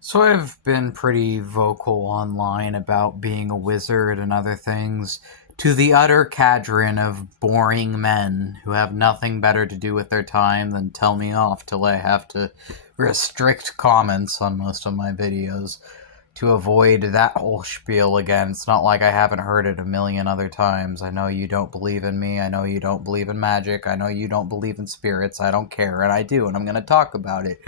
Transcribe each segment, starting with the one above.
So I've been pretty vocal online about being a wizard and other things, to the utter cadron of boring men who have nothing better to do with their time than tell me off till I have to restrict comments on most of my videos to avoid that whole spiel again. It's not like I haven't heard it a million other times. I know you don't believe in me. I know you don't believe in magic. I know you don't believe in spirits. I don't care, and I do, and I'm going to talk about it.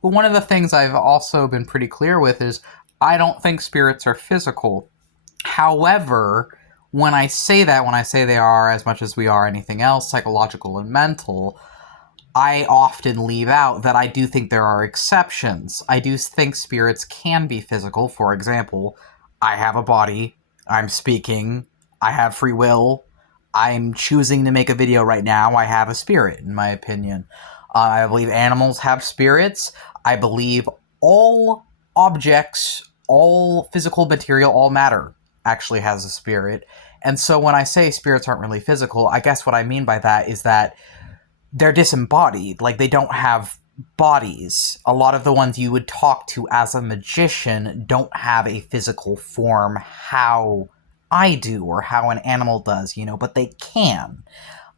But one of the things I've also been pretty clear with is I don't think spirits are physical. However, when I say that, when I say they are as much as we are anything else, psychological and mental, I often leave out that I do think there are exceptions. I do think spirits can be physical. For example, I have a body, I'm speaking, I have free will, I'm choosing to make a video right now, I have a spirit, in my opinion. I believe animals have spirits. I believe all objects, all physical material, all matter actually has a spirit. And so when I say spirits aren't really physical, I guess what I mean by that is that they're disembodied. Like, they don't have bodies. A lot of the ones you would talk to as a magician don't have a physical form how I do or how an animal does, but they can.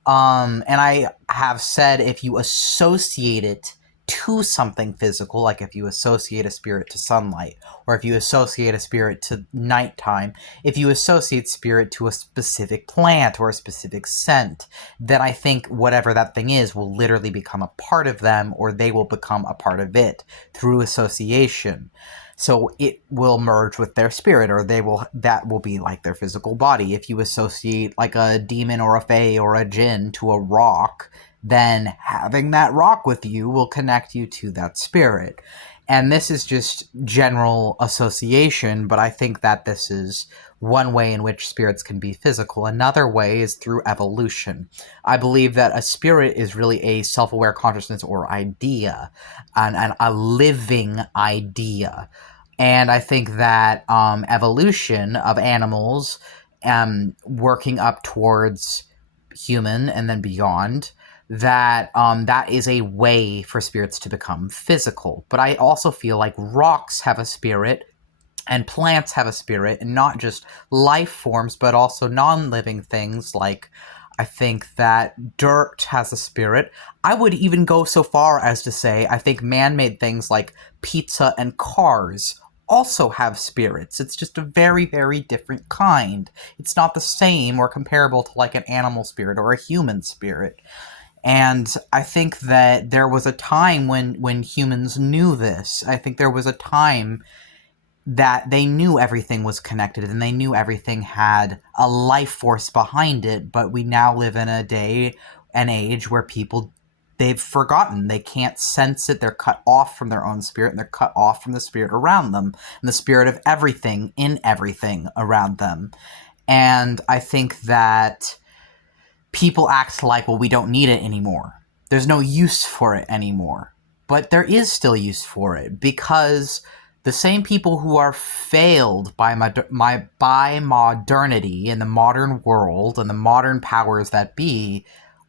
And I have said if you associate it to something physical, like if you associate a spirit to sunlight, or if you associate a spirit to nighttime, if you associate spirit to a specific plant or a specific scent, then I think whatever that thing is will literally become a part of them, or they will become a part of it through association. So it will merge with their spirit, or that will be like their physical body. If you associate like a demon or a fae or a djinn to a rock, then having that rock with you will connect you to that spirit. And this is just general association, but I think that this is one way in which spirits can be physical. Another way is through evolution. I believe that a spirit is really a self-aware consciousness or idea, and a living idea. And I think that evolution of animals working up towards human and then beyond, that is a way for spirits to become physical. But I also feel like rocks have a spirit and plants have a spirit, and not just life forms, but also non-living things. Like, I think that dirt has a spirit. I would even go so far as to say I think man-made things like pizza and cars also have spirits. It's just a very, very different kind. It's not the same or comparable to like an animal spirit or a human spirit. And I think that there was a time when humans knew this. I think there was a time that they knew everything was connected and they knew everything had a life force behind it, but we now live in a day and age where people, they've forgotten. They can't sense it. They're cut off from their own spirit, and they're cut off from the spirit around them and the spirit of everything in everything around them. And I think that people act like, well, we don't need it anymore. There's no use for it anymore. But there is still use for it, because the same people who are failed by modernity in the modern world and the modern powers that be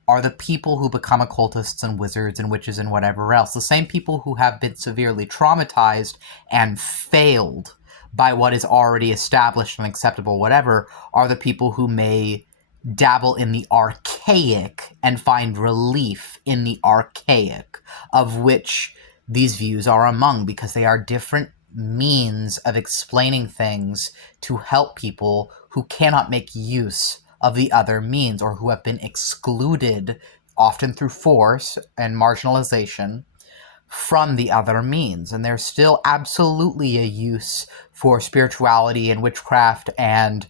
are the people who become occultists and wizards and witches and whatever else. The same people who have been severely traumatized and failed by what is already established and acceptable, whatever, are the people who may dabble in the archaic and find relief in the archaic, of which these views are among, because they are different means of explaining things to help people who cannot make use of the other means, or who have been excluded, often through force and marginalization, from the other means. And there's still absolutely a use for spirituality and witchcraft and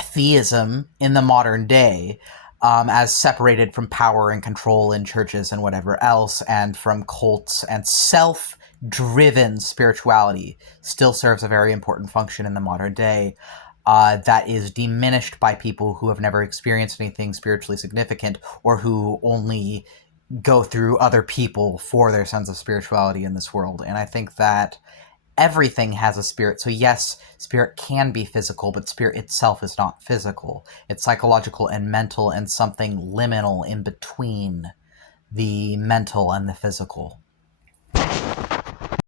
theism in the modern day, as separated from power and control in churches and whatever else, and from cults, and self-driven spirituality still serves a very important function in the modern day, that is diminished by people who have never experienced anything spiritually significant, or who only go through other people for their sense of spirituality in this world. And I think that everything has a spirit. So yes, spirit can be physical, but spirit itself is not physical. It's psychological and mental, and something liminal in between the mental and the physical.